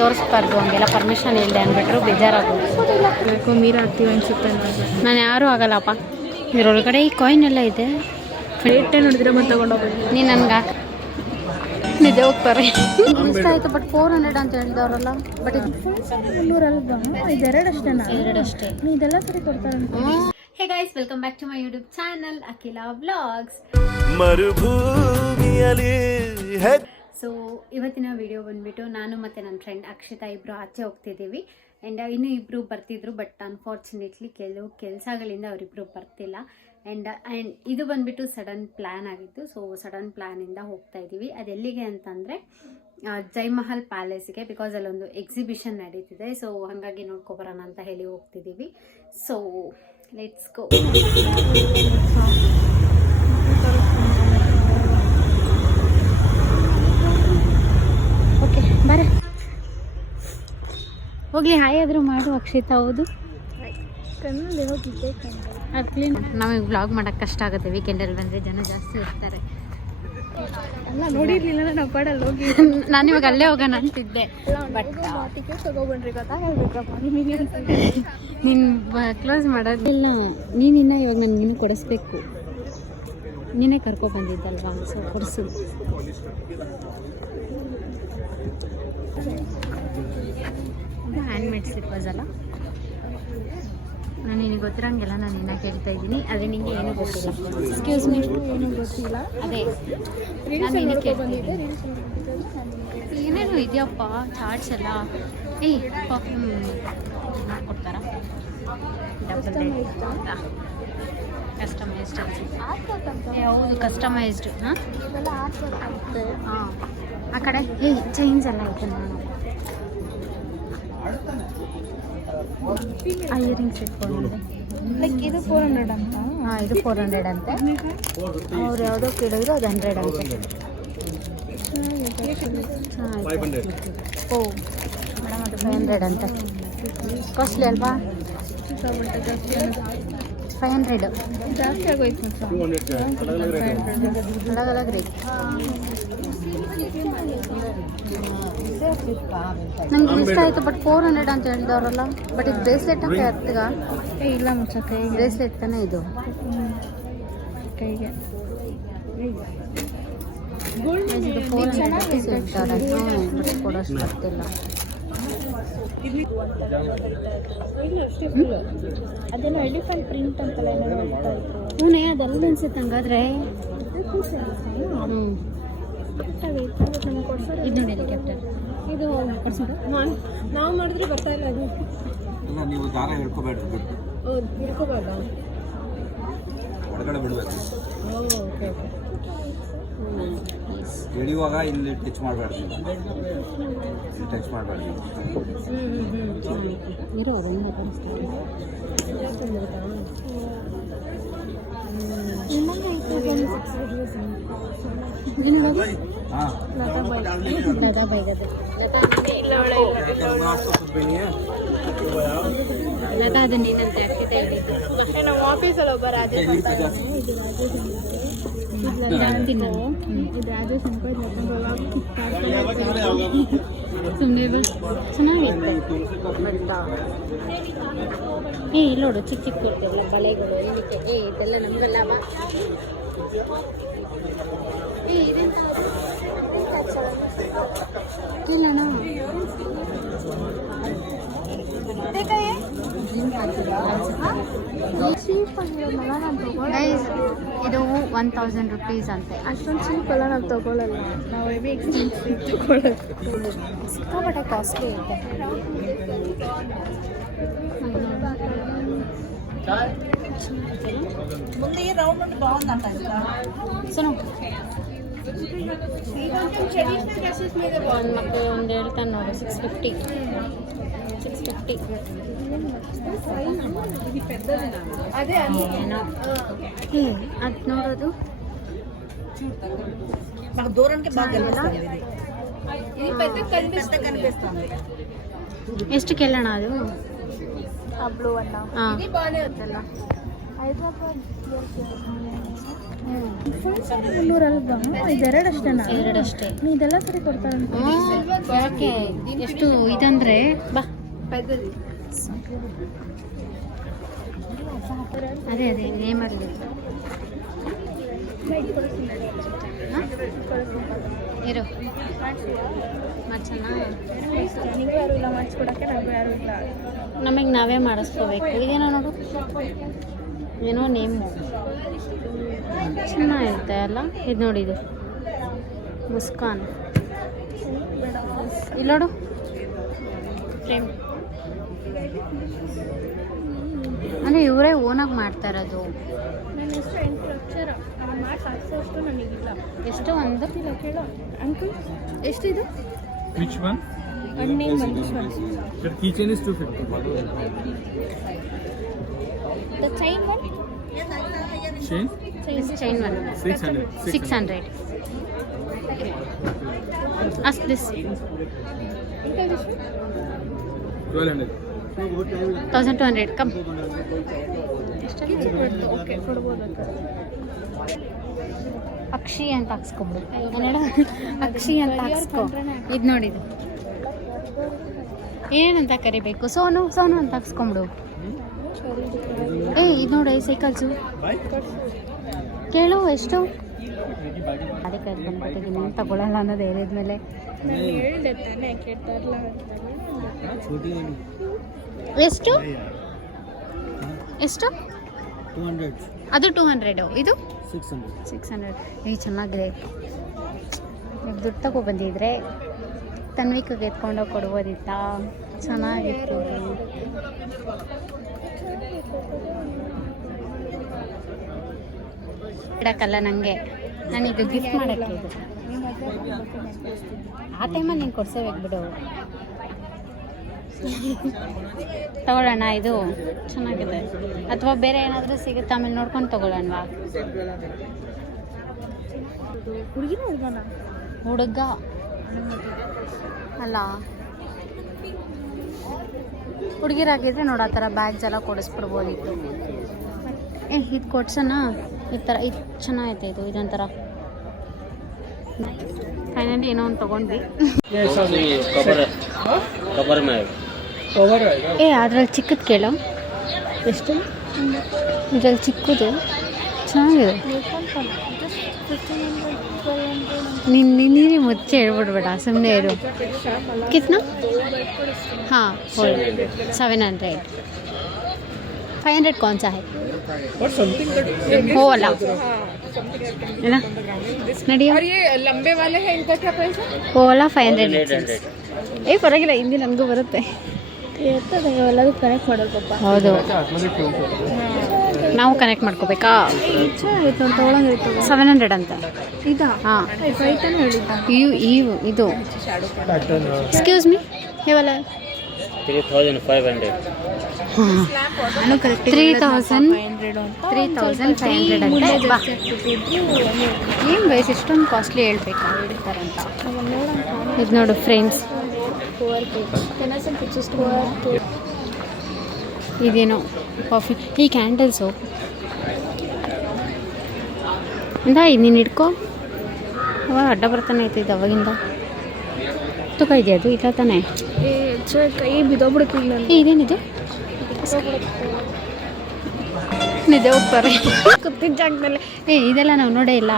ತೋರಿಸ್ಬಾರ್ದು ಹಂಗೆಲ್ಲ ಪರ್ಮಿಷನ್ ಇಲ್ಲದೆ ಅಂದ್ಬಿಟ್ರು ಬೇಜಾರಾಗೋದು. ನೀರು ಹಾಕ್ತೀವಿ ಅನ್ಸುತ್ತೆ. ನಾನು ಯಾರೂ ಆಗಲ್ಲಪ್ಪ. ಇದರೊಳಗಡೆ ಈ ಕಾಯಿನ್ ಎಲ್ಲ ಇದೆ. ರೇಟೇ ನೋಡಿದ್ರೆ ಬಂದು ತೊಗೊಂಡೋಗ್ಬೋದು. ನೀನು ನನ್ಗೆ ನಿಜ ಹೋಗ್ತಾರೆ. ಇಷ್ಟ ಆಯಿತು ಬಟ್ 400 ಅಂತ ಹೇಳಿದವರಲ್ಲ. ಬಟ್ ಇದು 300 ಅಲ್ವಾ? ಇದೆರಡಷ್ಟೇನಾ? ಎರಡಷ್ಟೇ. ಇದೆಲ್ಲ ಸರಿ ಕೊಡ್ತಾರೆ. Hey guys, welcome back to my YouTube channel Akhila vlogs. So ಇವತ್ತಿನ ವಿಡಿಯೋ ಬಂದ್ಬಿಟ್ಟು ನಾನು ಮತ್ತು ನನ್ನ ಫ್ರೆಂಡ್ ಅಕ್ಷಿತಾ ಇಬ್ಬರು ಆಚೆ ಹೋಗ್ತಿದ್ದೀವಿ. ಆ್ಯಂಡ್ ಇನ್ನೂ ಇಬ್ಬರು ಬರ್ತಿದ್ರು, ಬಟ್ ಅನ್ಫಾರ್ಚುನೇಟ್ಲಿ ಕೆಲವು ಕೆಲಸಗಳಿಂದ ಅವರಿಬ್ಬರು ಬರ್ತಿಲ್ಲ. ಆ್ಯಂಡ್ ಇದು ಬಂದುಬಿಟ್ಟು ಸಡನ್ ಪ್ಲ್ಯಾನ್ ಆಗಿತ್ತು. ಸೊ ಸಡನ್ ಪ್ಲ್ಯಾನಿಂದ ಹೋಗ್ತಾ ಇದ್ದೀವಿ. ಅದೆಲ್ಲಿಗೆ ಅಂತಂದರೆ ಜೈಮಹಲ್ ಪ್ಯಾಲೇಸ್ಗೆ, ಬಿಕಾಸ್ ಅಲ್ಲೊಂದು ಎಕ್ಸಿಬಿಷನ್ ನಡೀತಿದೆ. ಸೊ ಹಾಗಾಗಿ ನೋಡ್ಕೊಬರೋಣ ಅಂತ ಹೇಳಿ ಹೋಗ್ತಿದ್ದೀವಿ. So let's go. ಓಕೆ ಬರ ಹೋಗ್ಲಿ. ಹಾಯ್ ಆದರೂ ಮಾಡು ಅಕ್ಷಿತಾ. ಹೌದು, ನಮಗೆ ವ್ಲಾಗ್ ಮಾಡೋಕ್ಕೆ ಕಷ್ಟ ಆಗುತ್ತೆ. ವೀಕೆಂಡಲ್ಲಿ ಬಂದರೆ ಜನ ಜಾಸ್ತಿ ಇರ್ತಾರೆ. ಎಲ್ಲ ನೋಡಿರ್ಲಿಲ್ಲ ನಾವು ಪಡಲ್ಲಿ ಹೋಗಿ. ನಾನು ಇವಾಗ ಅಲ್ಲೇ ಹೋಗೋಣ ಅಂತಿದ್ದೆ, ಬಟ್ ಟಿಕೆಟ್ ತಗೊಬಂದ್ರಿ ಗೊತ್ತಾಗಬೇಕಪ್ಪ ನಿಮಗೆ. ನೀನು ಕ್ಲೋಸ್ ಮಾಡೋದಿಲ್ಲ. ನೀನಿನ್ನ ಇವಾಗ ನನಗಿನ್ನೂ ಕೊಡಿಸ್ಬೇಕು. ನೀನೇ ಕರ್ಕೊಬಂದಿದ್ದಲ್ವಾ, ಸೊ ಕೊಡಿಸು. ಹ್ಯಾಂಡ್ಮೇಡ್ ಸ್ಲಿಪ್ಪರ್ಸ್ ಅಲ್ಲ. ನಾನು ನಿನಗೆ ಗೊತ್ತಿರಂಗೆಲ್ಲ ನಾನು ಇನ್ನೂ ಕೇಳ್ತಾ ಇದ್ದೀನಿ, ಆದರೆ ನಿಮಗೆ ಏನೂ ಗೊತ್ತಿಲ್ಲ. ಎಕ್ಸ್ಕ್ಯೂಸ್ ಮೀ, ಏನೂ ಗೊತ್ತಿಲ್ಲ. ಅದೇ ನಾನು ಏನಕ್ಕೆ ಏನೇನು ಇದೆಯಪ್ಪ ಚಾರ್ಟ್ಸ್ ಎಲ್ಲ. ಕೊಡ್ತಾರಾ? ಕಸ್ಟಮೈಸ್ಡ್ ಯಾವುದು ಕಸ್ಟಮೈಸ್ಡ್? ಹಾಂ ಆ ಕಡೆ ಚೈನ್ಸ್ ಎಲ್ಲ ಐತೆ. ನಾನು ಇಯರಿಂಗ್ಸ್ ಇಟ್ಕೊಂಡಿದ್ದೆ. ಲೈಕ್ ಇದು 400 ಅಂತ. ಹಾಂ, ಇದು 400 ಅಂತೆ. ಅವ್ರು ಯಾವುದೋ ಕೇಳಿದ್ರು ಅದು 100 ಅಂತೆ. ಓ ಮೇಡಮ್, ಅದು 500 ಅಂತೆ. ಕಾಸ್ಟ್ಲಿ ಅಲ್ವಾ? 500 ಜಾಸ್ತಿ ಆಗೋಯ್ತು. ಅಲಗ್ ರೇಟ್. ನಂಗೆ ಇಷ್ಟ ಆಯಿತು ಬಟ್ 400 ಅಂತ ಹೇಳಿದವರಲ್ಲ. ಬಟ್ ಇದು ಬ್ರೇಸ್ಲೆಟ್ ಅಂತ ಎತ್ತಗ ಇಲ್ಲ ಮುಚ್ಚಕ್ಕೆ. ಬ್ರೇಸ್ಲೆಟ್ ತಾನೇ ಇದು ಕೈಗೆ. ಇದು 400 ಸಿಗ್ತಾರೆ. ಬಟ್ ಕೊಡೋಷ್ಟು ಬರ್ತಿಲ್ಲ. ಅದೇನೋ ಎಲಿಫೆಂಟ್ ಪ್ರಿಂಟ್ ಅಂತಲ್ಲ ಏನೋ ಹೇಳ್ತಾ ಇತ್ತು. ಹ್ಞೂ, ಅದೆಲ್ಲ ಅನ್ಸುತ್ತೆ ಹಂಗಾದ್ರೆ. ಇದು ನೋಡಿ ಹೆಲಿಕಾಪ್ಟರ್. ಇದು ನಾವು ಮಾಡಿದ್ರೆ ಬರ್ತಾ ಇಲ್ಲ. ಅದು ನೀವು ದಾರ ಹಿಡ್ಕೋಬೇಡ್ರಿ, ಬಿಟ್ಟು ಹಿಡ್ಕೋಬೇಡ, ಹೊರಗಡೆ ಬಿಡಬೇಕು. ಎಳೆಯುವಾಗ ಇಲ್ಲಿ ಟಚ್ ಮಾಡಬೇಡ್ರಿ, ಇಲ್ಲಿ ಟಚ್ ಮಾಡಬೇಡ್ರಿ. ಇರೋ ಅದೊಂದು ಕಾಣಿಸ್ತಾರೆ. दादा भाई ಲತಾ ಅದು ನೀನಂತೆ ಅಕ್ಷಿತ ಹೇಳಿದ್ದು. ನಮ್ಮ ಆಫೀಸಲ್ಲಿ ಒಬ್ಬ ರಾಜೇಶ್ ಸುಮ್ಮನೆ ಚೆನ್ನಾಗಿತ್ತು. ಇಲ್ಲಿ ನೋಡು, ಚಿಕ್ಕ ಚಿಕ್ಕ ಇರ್ತಿರಲ್ಲ ಬಳೆಗಳು, ಇದಕ್ಕೆ ಇದೆಲ್ಲ ನಮಗೆಲ್ಲ ಇಲ್ಲಣ್ಣ. ಇದು 1000 rupees ಅಂತೆ. ಅಷ್ಟೊಂದು ಚೀಪ್ ಅಲ್ಲ, ನಾವು ತೊಗೊಳ್ಳಲ್ಲ. ನಾವು ಹೆವಿ ಎಕ್ಸ್ಪೆನ್ಸಿವ್ ತೊಗೊಳ್ಳೋದು. ಸಿಕ್ಕಾಪಟ್ಟೆ ಕಾಸ್ಟ್ಲಿ ಐತೆ. ಮತ್ತೆ ಒಂದು ಹೇಳ್ತಾನೆ ನೋಡಿ, 650. ಏನೋ ಅದು ನೋಡೋದು ಎಷ್ಟು ಕೇಳೋಣ ಅದು? ಬ್ಲೂ ಅನ್ನ ಹಾಂ, ಹೈದ್ರಾಬಾದ್ ಮುನ್ನೂರ ಅಲ್ವಾ ಇದೆರಡಷ್ಟೇನಾ? ಎರಡಷ್ಟೇ. ನೀ ಇದೆಲ್ಲ ಸರಿ ಕೊಡ್ತಾರೆ ಯಾಕೆ ಎಷ್ಟು ಇದಂದ್ರೆ ಬಾ. ಅದೇ ಏನು ಮಾಡಲಿ ಇರು ಮಾಡ್ಸೋಣ. ನಿಮಗೂ ಯಾರು ಇಲ್ಲ ಮಾಡಿಸ್ಕೊಡಕ್ಕೆ, ನನಗೂ ಯಾರು ಇಲ್ಲ. ನಮಗೆ ನಾವೇ ಮಾಡಿಸ್ಕೋಬೇಕು. ಇದೇನೋ ನೋಡು, ಏನೋ ನೇಮು ಚೆನ್ನಾಗಿರುತ್ತೆ ಅಲ್ಲ. ಇದು ನೋಡಿ, ಇದು ಮುಸ್ಕಾನ್. ಇಲ್ಲಿ ನೋಡು ಫ್ರೇಮ್. ಅಂದರೆ ಇವರೇ ಓನಾಗಿ ಮಾಡ್ತಾ ಇರೋದು. ನನ್ನ ಹೆಸರು ಅಕ್ಷರ ಮಾಡಿ ಸಾಧಿಸೋಷ್ಟು ನನಗಿಲ್ಲ. ಎಷ್ಟು ಒಂದು ಕೇಳೋ ಅಂಕಲ್ ಎಷ್ಟಿದು? Which one? ನೇಮ್ ಬಂದು The keychain is 250. The chain one Chain? Chain one 600. 600. ಅಷ್ಟು ದಿಸ್ 1200. 1200 ಕಮ್. ಓಕೆ ಕೊಡ್ಬೋದು. ಅಕ್ಷಿ ಅಂತ ಹಾಕ್ಸ್ಕೊಬಿಡು. ನಾನು ಅಕ್ಷಿ ಅಂತ ಹಾಕ್ಸ್ಕೊ. ಇದು ನೋಡಿದು ಏನಂತ ಕರಿಬೇಕು? ಸೋನು ಸೋನು ಅಂತ ಹಾಕ್ಸ್ಕೊಂಬಿಡು. ಇದು ನೋಡಿ ಸೈಕಲ್ಸು ಕೇಳು ಎಷ್ಟು. ಅದಕ್ಕೆ ಬಂದ್ಬಿಟ್ಟಿದ್ದೀನಿ, ತಗೊಳ್ಳಲ್ಲ ಅನ್ನೋದು ಹೇಳಿದ್ಮೇಲೆ. ನಾನು ಹೇಳಿದೆ ತಾನೇ, ಕೇಳ್ತಾ ಇರಲ್ಲ. ಎಷ್ಟು ಎಷ್ಟು? 200. ಅದು 200. ಇದು 600. 600. ಚೆನ್ನಾಗಿದೆ. ನೀವು ದುಡ್ಡು ತಗೊಬಂದಿದ್ರೆ ತನ್ವಿಕಿಗೆ ಎತ್ಕೊಂಡೋಗಿ ಕೊಡ್ಬೋದಿತ್ತ? ಚೆನ್ನಾಗಿತ್ತು. ಇಡಕ್ಕಲ್ಲ ನನಗೆ, ನಾನಿದು ಗಿಫ್ಟ್ ಮಾಡೋಕ್ಕೆ. ಇದು ಆ ಟೈಮಲ್ಲಿ ನೀನು ಕೊಡ್ಸೇಬೇಕು ಬಿಡು. ತಗೊಳ್ಳೋಣ, ಇದು ಚೆನ್ನಾಗಿದೆ. ಅಥವಾ ಬೇರೆ ಏನಾದರೂ ಸಿಗುತ್ತೆ ಆಮೇಲೆ ನೋಡ್ಕೊಂಡು ತಗೊಳ್ಳೋಣವಾ? ಹುಡುಗಿನ ಹುಡುಗನ? ಹುಡುಗ ಅಲ್ಲ, ಹುಡುಗಿರಾಗಿದ್ರೆ ನೋಡು ಆ ಥರ ಬ್ಯಾಗ್ಸ್ ಎಲ್ಲ ಕೊಡಿಸ್ಬಿಡ್ಬೋದಿತ್ತು. ಇದು ಕೊಡ್ಸೋಣ. ಈ ಥರ ಇದು ಚೆನ್ನಾಗೈತೆ. ಇದೊಂಥರ ಫೈನಲಿ ಏನೋ ಒಂದು ತೊಗೊಂಡ್ವಿ. ಅದ್ರಲ್ಲಿ ಚಿಕ್ಕದು ಕೇಳು. ಎಷ್ಟು? ಇದ್ರಲ್ಲಿ ಚಿಕ್ಕದು ಚೆನ್ನಾಗಿದೆ. ನೀನೇ ಮುಚ್ಚೆ ಹೇಳ್ಬಿಡ್ಬೇಡ, ಸುಮ್ಮನೆ ಇರು. ಕಿತ್ನಾ? हाँ 700. 500 कौन सा है? वो वाला है ना? नडिया. और ये लंबे वाले हैं, इनका क्या प्राइस है? वो वाला 500. ಏ ಪರವಾಗಿಲ್ಲ, ಹಿಂದಿ ನನಗೂ ಬರುತ್ತೆ. ಇರ್ತದೆ ಎಲ್ಲದೂ ಕನೆಕ್ಟ್ ಮಾಡೋದು ಪಾಪ. ಹೌದು, ನಾವು ಕನೆಕ್ಟ್ ಮಾಡ್ಕೋಬೇಕಾ? ಆಯ್ತು ತೊಗೊಳಂಗೈತೆ. 700 ಅಂತ. ಇದಾ? ಹಾಂ, ಫೈತಾನೆ ಹೇಳಿದ್ದ. ಇದು ಎಕ್ಸ್ಕ್ಯೂಸ್ ಮೀ, ಹೇವಲ್ಲ 3500. 3500 ಅಂತ. ಬಾ, ಏನು ವಯಸ್ಸು ಇಷ್ಟೊಂದು ಕಾಸ್ಟ್ಲಿ ಹೇಳ್ಬೇಕಾ ಹೇಳ್ತಾರಂತ. ಇದು ನೋಡು ಫ್ರೆಂಡ್ಸ್, ಇದೇನೋ ಕಾಫಿ. ಈ ಕ್ಯಾಂಡಲ್ಸು ಇಂದ ಇದು ನೀನು ಇಟ್ಕೋ. ಅವಾಗ ಅಡ್ಡ ಬರ್ತಾನೆ ಐತಿದ್ದು ಅವಾಗಿಂದ. ತೂಕ ಇದೆಯಾ ಅದು? ಇಲ್ಲ ತಾನೆ. ಕೈ ಬಿದ್ದೋಗ್ಬಿಡುತ್ತೆ ಈಗ ನಾನು. ಇದೇನಿದೆ? ನಿಜ ಹೋಗ್ತಾರೆ ಕೂತಿದ್ದ ಜಾಗದಲ್ಲೇ. ಇದೆಲ್ಲ ನಾವು ನೋಡೇ ಇಲ್ಲ.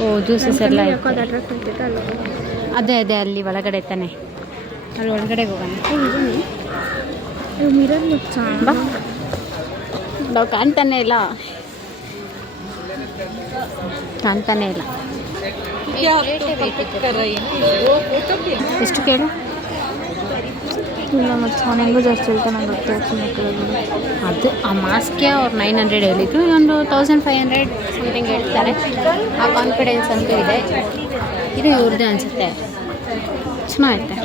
ಓ, ಜ್ಯೂಸಸ್ ಎಲ್ಲ ಅದೇ ಅಲ್ಲಿ ಒಳಗಡೆ ತಾನೆ. ಅಲ್ಲಿ ಒಳಗಡೆ ಹೋಗೋಣ. ಮಿರರ್ ಮುಚ್ಚ. ಬಾ, ನಾವು ಕಾಣ್ತಾನೆ ಇಲ್ಲ. ಎಷ್ಟು ಕೇಳು? ಇಲ್ಲ ಮತ್ತು ಹೆಂಗೂ ಜಾಸ್ತಿ ಹೇಳ್ತಾನೆ ಅದು ಆ ಮಾಸ್ಕ್ಗೆ ಅವ್ರು 900 ಹೇಳಿದ್ರು, ಇದೊಂದು 1500 ಸಮಥಿಂಗ್ ಹೇಳ್ತಾರೆ. ಆ ಕಾನ್ಫಿಡೆನ್ಸ್ ಅಂತೂ ಇದೆ. ಇದು ಇವ್ರದ್ದೇ ಅನಿಸುತ್ತೆ. ಚೆನ್ನಾಗೈತೆ.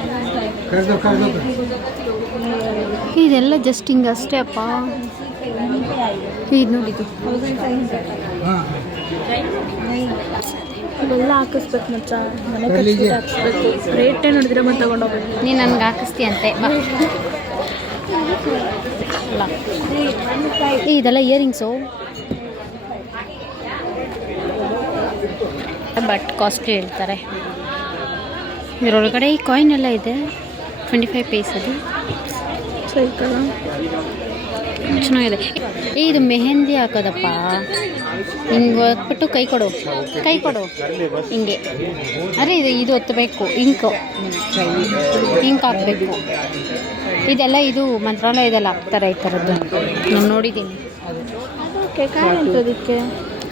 ಇದೆಲ್ಲ ಜಸ್ಟ್ ಹಿಂಗೆ ಅಷ್ಟೇ ಅಪ್ಪ. ಇದು ನೋಡಿದ್ದು ಇವೆಲ್ಲ ಹಾಕಿಸ್ಬೇಕು ಮಚ್ಚ. ಮನೆ ಹಾಕಿಸ್ಬೇಕು. ರೇಟೇ ನೋಡಿದ್ರೆ ಮತ್ತೆ ತಗೊಂಡೋಗ್ಬೇಕು. ನೀನು ನನಗೆ ಹಾಕಿಸ್ತೀಯಂತೆ. ಬಾ. ಅಲ್ಲ, ಇದೆಲ್ಲ ಇಯರಿಂಗ್ಸು. ಬಟ್ ಕಾಸ್ಟ್ಲಿ ಹೇಳ್ತಾರೆ. ಇದರೊಳಗಡೆ ಈ ಕಾಯಿನ್ ಎಲ್ಲ ಇದೆ, 25 ಪೈಸ್ ಅದು. ಸೈಕಲ್ ಚೆನ್ನಾಗಿದೆ. ಇದು ಮೆಹಂದಿ ಹಾಕೋದಪ್ಪ, ಹಿಂಗೆ ಹೊತ್ಬಿಟ್ಟು ಕೈ ಕೊಡು ಹಿಂಗೆ. ಅರೆ ಇದು ಒತ್ತಬೇಕು, ಇಂಕ್ ಹಾಕಬೇಕು. ಇದೆಲ್ಲ ಇದು ಮಂತ್ರಾಲಯದಲ್ಲಿ ಹಾಕ್ತಾರೆ ಈ ಥರದ್ದು, ನಾನು ನೋಡಿದ್ದೀನಿ. ಅದಕ್ಕೆ ಕಾರ್ ಅಂತದಕ್ಕೆ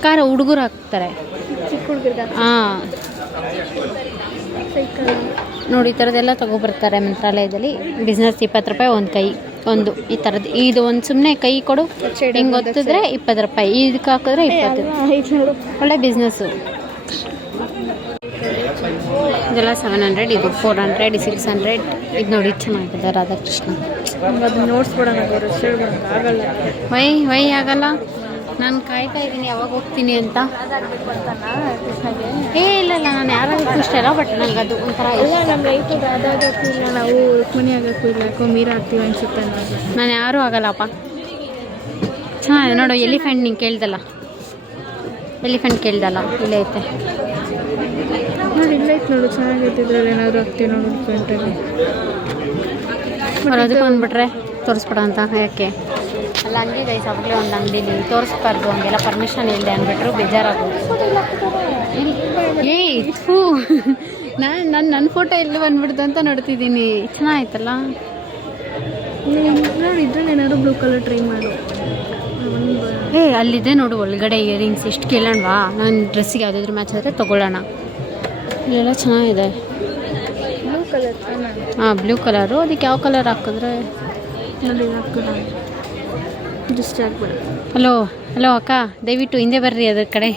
ಕಾರ ಹುಡುಗರು ಹಾಕ್ತಾರೆ. ಚಿಕ್ಕ ಹುಡುಗರಿಗೆ ಹಾಂ ಸೈಕಲ್ ನೋಡಿ, ಈ ಥರದ್ದೆಲ್ಲ ತೊಗೊಬರ್ತಾರೆ ಮಂತ್ರಾಲಯದಲ್ಲಿ. ಬಿಸ್ನೆಸ್ 20 ರೂಪಾಯಿ ಒಂದು ಕೈ, ಒಂದು ಈ ಥರದ್ದು. ಇದು ಒಂದು ಸುಮ್ಮನೆ ಕೈ ಕೊಡು, ಹಿಂಗೆ ಒತ್ತಿದ್ರೆ 20 ರೂಪಾಯಿ, ಇದಕ್ಕೆ ಹಾಕಿದ್ರೆ 20. ಒಳ್ಳೆ ಬಿಸ್ನೆಸ್ಸು. ಇದೆಲ್ಲ 700, ಇದು 400, 600. ಇದು ನೋಡಿ ಚೆನ್ನಾಗಿದೆ ರಾಧಾಕೃಷ್ಣ. ಅದನ್ನ ನೋಡ್ಸ್ಬಿಡೋಣ ಆಗಲ್ಲ. ವೈ ಆಗಲ್ಲ, ನಾನು ಕಾಯ್ತಾ ಇದ್ದೀನಿ ಯಾವಾಗ ಹೋಗ್ತೀನಿ ಅಂತ. ಇಲ್ಲ ನಾನು ಯಾರಾಗಕ್ಕೂ ಇಷ್ಟ ಇಲ್ಲ, ಬಟ್ ನನಗೆ ಅದು ಒಂಥರ ಇಲ್ಲ. ನಮ್ಮ ಲೈಫಿಗೆ ರಾಧಾಗಕ್ಕೂ ಇಲ್ಲ, ನಾವು ರುಕ್ಮಿಣಿ ಆಗೋಕ್ಕೂ ಇಲ್ಲ, ಯಾಕೋ ಮೀರಾ ಆಗ್ತೀವಿ ಅನ್ಸುತ್ತೆ. ನಾನು ಯಾರೂ ಆಗಲ್ಲಪ್ಪ. ಚೆನ್ನಾಗಿದೆ ನೋಡು. ಎಲಿಫೆಂಟ್ ನೀನು ಕೇಳ್ದಲ್ಲ, ಇಲ್ಲೇ ಐತೆ ನೋಡಿ, ಇಲ್ಲ ಐತೆ ನೋಡು, ಚೆನ್ನಾಗೈತೆ. ಇದ್ರಲ್ಲಿ ಏನಾದರೂ ಆಗ್ತೀವಿ ನೋಡು ಪೇಂಟಲ್ಲಿ. ಅದಕ್ಕೆ ಬಂದುಬಿಟ್ರೆ ತೋರಿಸ್ಬಿಡ ಅಂತ. ಯಾಕೆ ಅಲ್ಲ ಹಂಗೆ ಗೈಸ್, ಅವಾಗಲೇ ಒಂದು ಅಂಗಡಿಲಿ ತೋರಿಸ್ಬಾರ್ದು, ಹಂಗೆಲ್ಲ ಪರ್ಮಿಷನ್ ಇಲ್ಲದೆ ಅಂದ್ಬಿಟ್ರು ಬೇಜಾರಾಗೋದು. ಥೂ, ನನ್ನ ಫೋಟೋ ಎಲ್ಲಿ ಬಂದ್ಬಿಡ್ತು ಅಂತ ನೋಡ್ತಿದ್ದೀನಿ. ಚೆನ್ನಾಗಿತ್ತಲ್ಲ ನೋಡಿ. ಇದ್ರಲ್ಲಿ ಏನಾದರೂ ಬ್ಲೂ ಕಲರ್ ಟ್ರೈ ಮಾಡು. ಅಲ್ಲಿದೆ ನೋಡು ಒಳಗಡೆ ಇಯರಿಂಗ್ಸ್. ಎಷ್ಟು ಕೇಳೋಣವಾ? ನನ್ನ ಡ್ರೆಸ್ಸಿಗೆ ಯಾವುದಾದ್ರೂ ಮ್ಯಾಚ್ ಆದರೆ ತೊಗೊಳ್ಳೋಣ. ಇಲ್ಲೆಲ್ಲ ಚೆನ್ನಾಗಿದೆ. ಬ್ಲೂ ಕಲರ್ ಹಾಂ, ಬ್ಲೂ ಕಲರು. ಅದಕ್ಕೆ ಯಾವ ಕಲರ್ ಹಾಕಿದ್ರೆ ನೋಡಿ ಹಾಕೋಣ. ಡಿಸ್ಟ್ ಆಗ್ಬೇಡ. ಹಲೋ ಅಕ್ಕ, ದಯವಿಟ್ಟು ಹಿಂದೆ ಬರ್ರಿ ಅದ್ರ ಕಡೆ.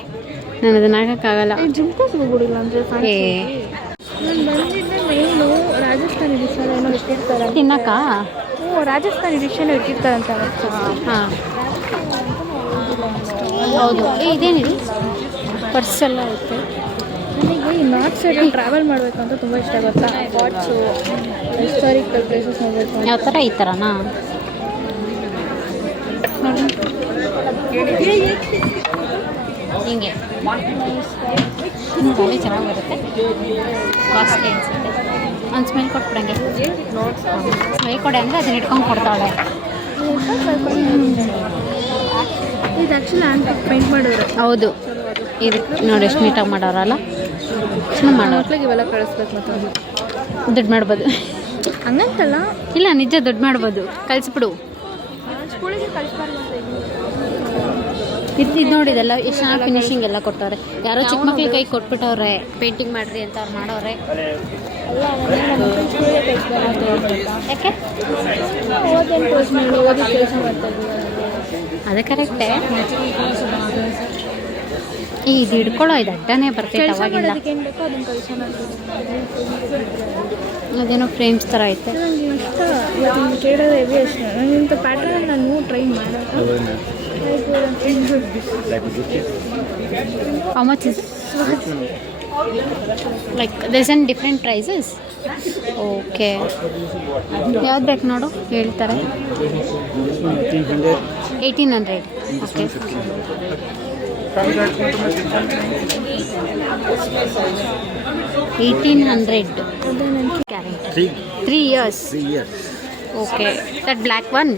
ನಾನು ಅದನ್ನ ಹಾಕೋಕ್ಕಾಗಲ್ಲ. ಜುಮ್ಕೋಸ್ ಹೋಗ್ಬಿಡಿಲ್ಲ ಅಂದರೆ ಏ ನಾನು ಬಂದಿದ್ದೆ ಮೇನು ರಾಜಸ್ಥಾನಿ ಡಿಶ್ ಏನೋ ಇಟ್ಟಿರ್ತಾರೆ. ತಿನ್ನಕ್ಕ? ರಾಜಸ್ಥಾನಿ ಡಿಶ್ ಏನೋ ಇಟ್ಟಿರ್ತಾರಂತ. ಹಾಂ ಹೌದು. ಇದೇನಿದೆ, ಪರ್ಸೆಲ್ಲ ಐತೆ. ನನಗೆ ಈ ನಾರ್ತ್ ಸೈಡಲ್ಲಿ ಟ್ರಾವೆಲ್ ಮಾಡಬೇಕು ಅಂತ ತುಂಬ ಇಷ್ಟ. ಗೊತ್ತಾ, ಫಾರ್ಟ್ಸು, ಹಿಸ್ಟಾರಿಕಲ್ ಪ್ಲೇಸಸ್ ನೋಡಬೇಕು. ಯಾವ ಥರ? ಈ ಥರನಾ? ಹಿಂಗೆ ಖಾಲಿ ಚೆನ್ನಾಗಿ ಬರುತ್ತೆ. ಕಾಸ್ಟ್ಲಿ ಅನಿಸುತ್ತೆ. ಒಂದು ಸ್ಮೆಲ್ ಕೊಟ್ಬಿಡಂಗೆ. ಸ್ಮೆಲ್ ಕೊಡೆ ಅಂದರೆ ಅದನ್ನ ಇಟ್ಕೊಂಡು ಕೊಡ್ತಾಳೆ. ಇದು ಆ್ಯಕ್ಚುಲಿ ಹ್ಯಾಂಡ್ ಪೇಂಟ್ ಮಾಡೋರು. ಹೌದು, ಇದು ನೋಡಿ ಎಷ್ಟು ನೀಟಾಗಿ ಮಾಡೋರಲ್ಲ, ಚೆನ್ನಾಗಿ ಮಾಡೋರು. ಮಕ್ಳಿಗೆ ಇವೆಲ್ಲ ಕಳಿಸ್ಬೇಕು. ಮತ್ತು ದುಡ್ಡು ಮಾಡ್ಬೋದು. ಹಂಗಂತಲ್ಲ, ಇಲ್ಲ ನಿಜ ದುಡ್ಡು ಮಾಡ್ಬೋದು. ಕಳಿಸ್ಬಿಡು. ಸ್ಕೂಲಿಗೆ ಕಳಿಸ್ಬಾರ್ದು. ಇದು ನೋಡಿದೆಲ್ಲ ಎಷ್ಟು ಚೆನ್ನಾಗಿ ಫಿನಿಶಿಂಗ್ ಎಲ್ಲ ಕೊಟ್ಟವ್ರೆ. ಯಾರೋ ಚಿಕ್ಕ ಮಕ್ಳಿಗೆ ಕೈ ಕೊಟ್ಬಿಟ್ಟವ್ರೆ, ಪೇಂಟಿಂಗ್ ಮಾಡಿರಿ ಅಂತ ಅವ್ರು ಮಾಡೋರೆ. ಅಲ್ಲ, ನಮ್ಮ ಸ್ಕೂಲಿಗೆ ಕಳಿಸ್ಬಾರ್ದು. ಯಾಕೆ? ಓದಿ ಕೆಲಸ ಮಾಡ್ತಾಯಿದ್ದೀವಿ. ಅದೇ ಕರೆಕ್ಟೇ. ಇದು ಹಿಡ್ಕೊಳ್ಳೋ, ಇದು ಅಡ್ಡನೇ ಬರ್ತೈತೆ ಅವಾಗಿಂದ. ಏನು ಬೇಕೋ ಅದನ್ನು ಕಳಿಸೋಣ. ಅದೇನೋ ಫ್ರೇಮ್ಸ್ ಥರ ಐತೆ. ನನಗೆ ಇಷ್ಟ. ಇವತ್ತು ಕೇಳೋದು ಹೆವಿ ಅಷ್ಟು. ನನಗೆ ಇಂಥ ಪ್ಯಾಟರ್ನ್ ನಾನು ಟ್ರೈ ಮಾಡೋದು. How much is like there's an different prices? Okay. ಯಾವ್ದು ಬೇಕು ನೋಡು, ಹೇಳ್ತಾರೆ. 1800. Okay. 1800. Guarantee. 3 years. Okay. That black one?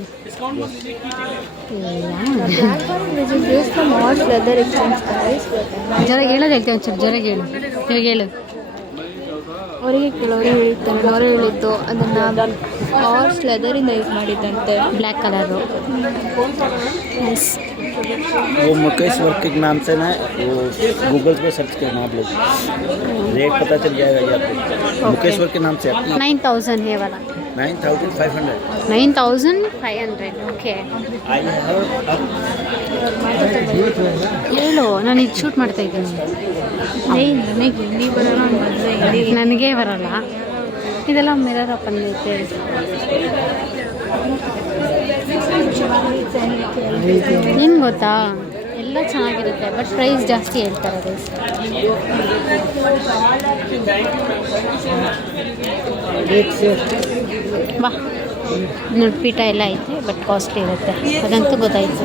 Leather exchange price. ಜೊತೆಗೆ ಹೇಳೋದು ಹೇಳ್ತೇವೆ, ಒಂಚೂರು ಜೊತೆಗೆ ಹೇಳು. ಇವಾಗ ಹೇಳು. ಅವರಿಗೆ ಕೆಲವರು ಹೇಳಿರ್ತಾರೆ, ಅವರೇ ಹೇಳಿದ್ದು ಅದನ್ನು ಹಾರ್ಸ್ ಲೆದರಿಂದ ಯೂಸ್ ಮಾಡಿದ್ದಂತೆ. ब्लैक कलर हो। वो मुकेश वर्क के नाम से ना, वो गूगल पे सर्च करना आप लोग, रेट पता चल जाएगा ये आपको। मुकेश वर्क के नाम से 9000 है वाला। 9500। 9500 ಓಕೆ. ಹೇಳು, ನಾನು ಇದು ಶೂಟ್ ಮಾಡ್ತಾ ಇದ್ದೀನಿ. ನನಗೆ ಹಿಂದಿ ಬರೋಲ್ಲ, ನನಗೆ ಬರಲ್ಲ. ಇದೆಲ್ಲ ಮಿರರ್ ಓಪನ್ ಐತೆ. ಏನು ಗೊತ್ತಾ, ಎಲ್ಲ ಚೆನ್ನಾಗಿರುತ್ತೆ, ಬಟ್ ಪ್ರೈಸ್ ಜಾಸ್ತಿ ಹೇಳ್ತಾರೆ ಗೈಸ್. ಬಾ, ನೋಡಿ ಪೀಠ ಎಲ್ಲ ಐತೆ, ಬಟ್ ಕಾಸ್ಟ್ಲಿ ಇರುತ್ತೆ, ಅದಂತೂ ಗೊತ್ತಾಯ್ತು.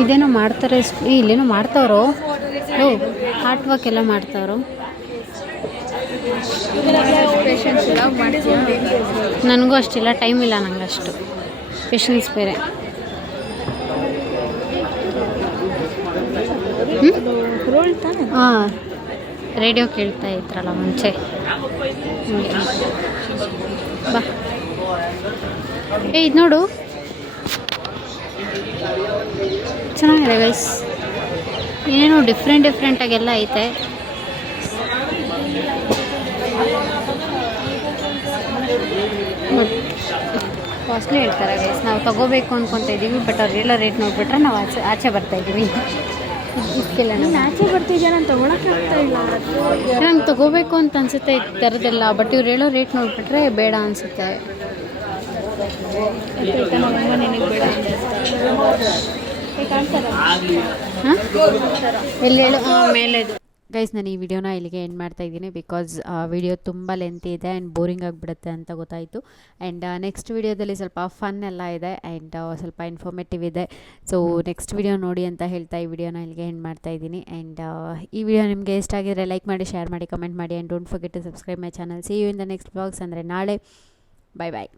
ಇದೇನೋ ಮಾಡ್ತಾರೆ, ಇಲ್ಲೇನೋ ಮಾಡ್ತಾವ್ರು. ಆರ್ಟ್ ವರ್ಕ್ ಎಲ್ಲ ಮಾಡ್ತಾವ್ರು. ನನಗೂ ಅಷ್ಟಿಲ್ಲ, ಟೈಮ್ ಇಲ್ಲ ನಂಗೆ ಅಷ್ಟು, ಪೇಷನ್ಸ್ ಬೇರೆ. ಹಾಂ, ರೇಡಿಯೋ ಕೇಳ್ತಾ ಇದ್ರಲ್ಲ ಮುಂಚೆ. ಬಾ, ಇದು ನೋಡು, ಚೆನ್ನಾಗಿದೆ ಗೈಸ್. ಏನು ಡಿಫ್ರೆಂಟಾಗೆಲ್ಲ ಐತೆ. ಕಾಸ್ಟ್ಲಿ ಹೇಳ್ತಾರೆ ಗೈಸ್. ನಾವು ತೊಗೋಬೇಕು ಅಂದ್ಕೊತಾ ಇದ್ದೀವಿ, ಬಟ್ ಅವ್ರೆಲ್ಲ ರೇಟ್ ನೋಡಿಬಿಟ್ರೆ ನಾವು ಆಚೆ ಬರ್ತಾಯಿದ್ದೀವಿ. ಇದಕ್ಕೆಲ್ಲ ನಾನು ಆಚೆ ಬರ್ತಿದ್ಯಾ, ನಾನು ತೊಗೊಳಕ್ಕಾಗ್ತಾ ಇಲ್ಲ. ನಂಗೆ ತೊಗೋಬೇಕು ಅಂತ ಅನಿಸುತ್ತೆ ಈ ಥರದ್ದೆಲ್ಲ, ಬಟ್ ಇವ್ರು ಹೇಳೋ ರೇಟ್ ನೋಡಿಬಿಟ್ರೆ ಬೇಡ ಅನಿಸುತ್ತೆ. ಹಾಂ, ಎಲ್ಲಿ ಹೇಳು? ಮೇಲೆದು. ಗೈಸ್, ನಾನು ಈ ವಿಡಿಯೋನ ಇಲ್ಲಿಗೆ ಎಂಡ್ ಮಾಡ್ತಾ ಇದ್ದೀನಿ, ಬಿಕಾಸ್ ವಿಡಿಯೋ ತುಂಬ ಲೆಂತಿ ಇದೆ ಆ್ಯಂಡ್ ಬೋರಿಂಗ್ ಆಗಿಬಿಡುತ್ತೆ ಅಂತ ಗೊತ್ತಾಯಿತು. ಆ್ಯಂಡ್ ನೆಕ್ಸ್ಟ್ ವಿಡಿಯೋದಲ್ಲಿ ಸ್ವಲ್ಪ ಫನ್ ಎಲ್ಲ ಇದೆ ಆ್ಯಂಡ್ ಸ್ವಲ್ಪ ಇನ್ಫಾರ್ಮೇಟಿವ್ ಇದೆ. ಸೊ ನೆಕ್ಸ್ಟ್ ವಿಡಿಯೋ ನೋಡಿ ಅಂತ ಹೇಳ್ತಾ ಈ ವಿಡಿಯೋನ ಇಲ್ಲಿಗೆ ಎಂಡ್ ಮಾಡ್ತಾ ಇದ್ದೀನಿ. ಆ್ಯಂಡ್ ಈ ವಿಡಿಯೋ ನಿಮಗೆ ಇಷ್ಟ ಆಗಿದ್ರೆ ಲೈಕ್ ಮಾಡಿ, ಶೇರ್ ಮಾಡಿ, ಕಮೆಂಟ್ ಮಾಡಿ, and don't forget to subscribe my channel. See you in the next vlogs, ಅಂದರೆ ನಾಳೆ. ಬಾಯ್ ಬಾಯ್.